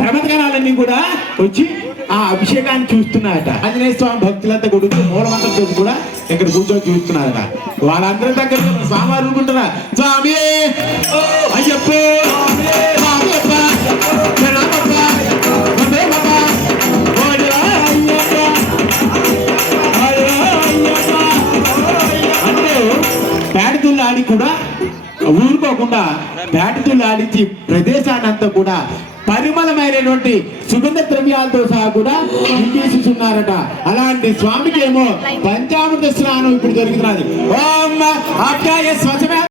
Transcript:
ప్రమదగణాలన్నీ కూడా వచ్చి ఆ అభిషేకాన్ని చూస్తున్నారట. ఆంజనేయ స్వామి భక్తులంతా కొడుకు మూలమంత్రంతో కూడా ఇక్కడ కూర్చొని చూస్తున్నారట. వాళ్ళందరి దగ్గర స్వామి అనుకుంటారా, స్వామి అయ్యప్ప అంటే పేడతుళ్ళు ఆడి కూడా ఊరుకోకుండా పేడతుళ్ళు ఆడించి ప్రదేశాన్ని అంతా కూడా పరిమళమైనటువంటి సుగంధ ద్రవ్యాలతో సహా కూడా ఇంకేస్తున్నారట. అలాంటి స్వామికి ఏమో పంచామృత స్నానం ఇప్పుడు జరుగుతున్నది. ఓం అప్యాయ స్వచమే